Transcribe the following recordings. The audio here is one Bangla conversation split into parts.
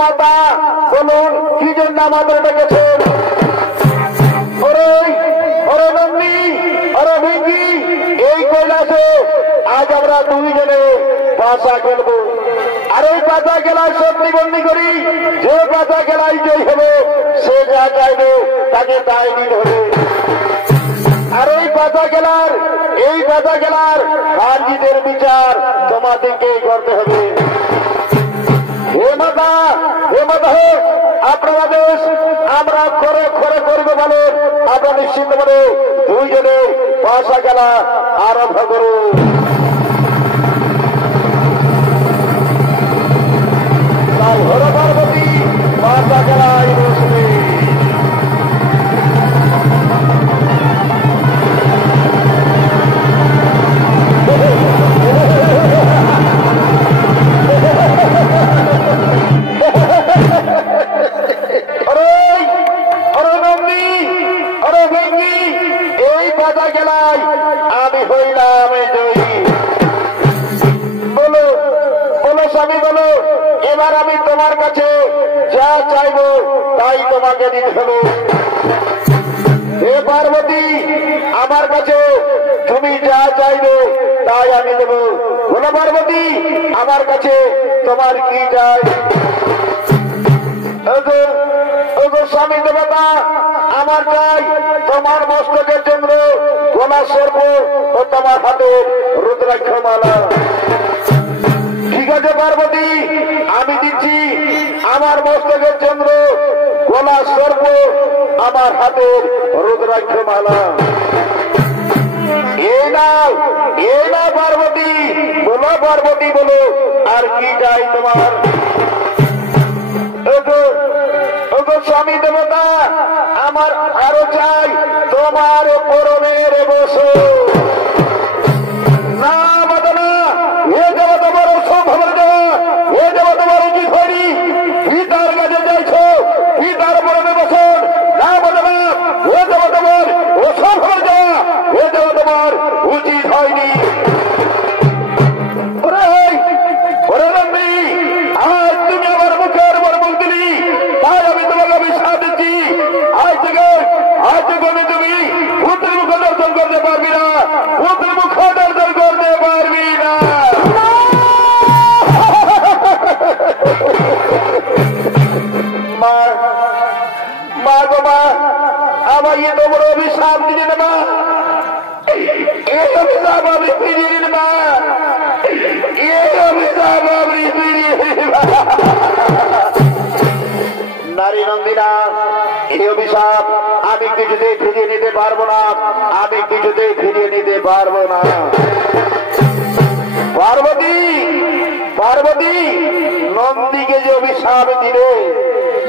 মাতা বলুন কি জন্য আমাদের ডেকেছেন? ওরে নন্দী, ওরে ভিঙ্গি, এই কৈলাসে আজ আমরা দুইজনে পাশা খেলবো। আর এই পাশা খেলায় সত্যি বন্দি করি, যে পাশা খেলায় জয় হবে সে যা চাইবে তাকে তাই দিতে হবে। আর এই পাশা খেলার হার জিতের বিচার তোমাদেরকে করতে হবে। হে মাতা হে আপনারা দেশ আমরা করে করবে বলেন, আপনারা নিশ্চিন্ত বলে দুইজনে পাশা খেলা আরম্ভ করুন। হর পার্বতী পাশা খেলায় বসবে। আমি হইলাম জয়ী। বলো বলো স্বামী বলো, এবার আমি তোমার কাছে যা চাইবো তাই তোমাকে দিতে হবে। হে পার্বতী, আমার কাছে তুমি যা চাইবে তাই আমি দেব। বলো পার্বতী, আমার কাছে তোমার কি চাই? স্বামী দেবতা, আমার চাই তোমার মস্তকের চন্দ্র, গলা সর্প ও তোমার হাতে রুদ্রাক্ষ মালা। ঠিক আছে পার্বতী, আমি দিচ্ছি আমার মস্তকের চন্দ্র, গলা সর্প, আমার হাতের রুদ্রাক্ষ মালা। এই না পার্বতী, বলো পার্বতী বলো, আর কি চাই তোমার? স্বামী দেবতা, আমার আরো চাই তোমার পরমের বসো। না মাতা না, এ দেব তোমার অসম্ভবের দেওয়া, এ দেব তোমার উচিত হয়নি। পিতার কাছে চাইছো, পিতার পরমে বসন। না মাতা না, এ দেব তোমার অসম্ভবের দেওয়া, এ দেব তোমার উচিত হয়নি। ওরে নন্দী, আজ তুমি আমার মুখের উপর মুখ দিলি, তাই আমি তোমাকে অভিশাপ দিচ্ছি। আজ থেকে আমি তুমি পুত্রের মুখ দর্শন করতে পারবি না, পুত্রের মুখ দর্শন করতে পারবি না। মা গো মা, আমার এ তো বড় অভিশাপ দিলি না মা, এই অভিশাপ আমি ফিরিয়ে দিন মা, এই অভিশাপ আমি ফিরিয়ে দিন। নারী নন্দিনা, এই অভিশাপ আমি কিছুতেই ফিরিয়ে নিতে পারবো না, আমি কিছুতেই ফিরিয়ে নিতে পারবো না। পার্বতী পার্বতী, নন্দীকে যে অভিশাপ দিলে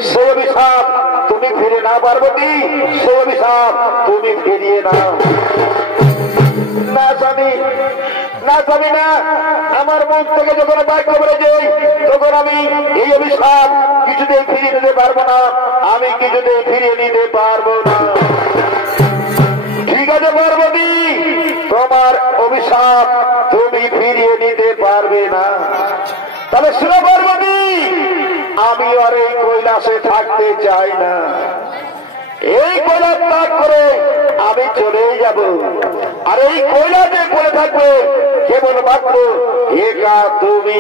সেই অভিশাপ তুমি ফিরে না পার্বতী, সেই অভিশাপ তুমি ফিরিয়ে নাও। না স্বামী, না স্বামী না, আমার মুখ থেকে যখন বাক্য বলে যাই তখন আমি এই অভিশাপ কিছুতেই ফিরিয়ে নিতে পারবো না, আমি কিছুতেই ফিরিয়ে নিতে পারবো না। ঠিক আছে পার্বতী, তোমার অভিশাপ তুমি ফিরিয়ে নিতে পারবে না। তাহলে শুনো পার্বতী, আমি আর এই কৈলাসে থাকতে চাই না, এই কৈলাস ত্যাগ করে আমি চলে যাব। আর এই কৈলাসে পড়ে থাকবে কেবলমাত্র একা তুমি।